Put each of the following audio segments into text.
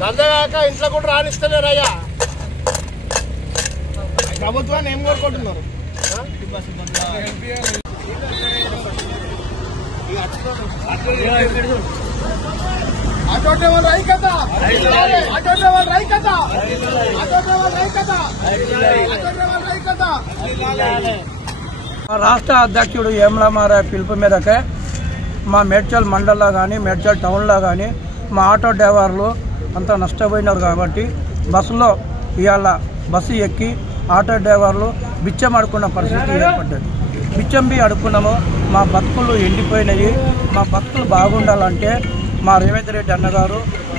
దందగాక ఇంట్లో కూడా రాణిస్తలేరయ్యా. ప్రభుత్వాన్ని ఏం కోరుకుంటున్నారు? రాష్ట్ర అధ్యక్షుడు ఏమలమారాయ పిలుపు మేరకే మా మేడ్చల్ మండల్లో కానీ మేడ్చల్ టౌన్లో కానీ మా ఆటో డ్రైవర్లు అంతా నష్టపోయినారు కాబట్టి బస్సులో ఇవాళ బస్సు ఎక్కి ఆటో డ్రైవర్లు బిచ్చం అడుక్కున్న పరిస్థితి ఏర్పడ్డది. బిచ్చం అడుక్కున్నాము. మా బతుకులు ఎండిపోయినాయి. మా బతుకులు బాగుండాలంటే మా రేవంత్ రెడ్డి అన్నగారు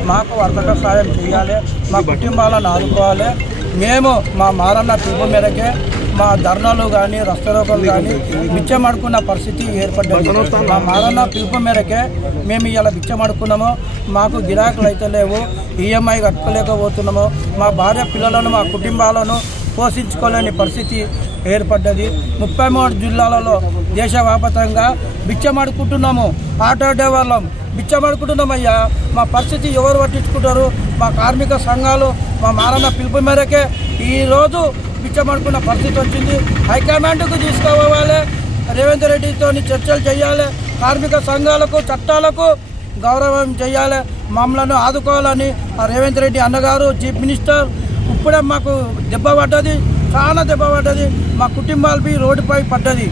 మాకు వర్తక సాయం చేయాలి, మా కుటుంబాలను ఆదుకోవాలి. మేము మా మారన్న పిలుపు మేరకే మా ధర్నాలు కానీ రస్తరోకలు కానీ బిచ్చం అడుక్కున్న పరిస్థితి ఏర్పడ్డది. మా మారన్న పిలుపు మేరకే మేము ఇలా బిచ్చం అడుక్కున్నాము. మాకు గిరాకులు అయితే లేవు, ఈఎంఐ కట్టుకోలేకపోతున్నాము. మా భార్య పిల్లలను మా కుటుంబాలను పోషించుకోలేని పరిస్థితి ఏర్పడ్డది. 33 జిల్లాలలో దేశవ్యాప్తంగా బిచ్చం అడుక్కుంటున్నాము. ఆటో డ్రైవర్లం బిచ్చం అడుక్కుంటున్నామయ్యా. మా పరిస్థితి ఎవరు పట్టించుకుంటారు? మా కార్మిక సంఘాలు మా మారన్న పిలుపు మేరకే ఈరోజు బిచ్చం అడుక్కున్న పరిస్థితి వచ్చింది. హైకమాండ్కు తీసుకోవాలి, రేవంత్ రెడ్డితో చర్చలు చేయాలి, కార్మిక సంఘాలకు చట్టాలకు గౌరవం చేయాలి, మమ్మల్ని ఆదుకోవాలని ఆ రేవంత్ రెడ్డి అన్నగారు చీఫ్ మినిస్టర్ ఇప్పుడే మాకు దెబ్బ పడ్డది, చాలా దెబ్బ పడ్డది. మా కుటుంబాలపై రోడ్డుపై పడ్డది.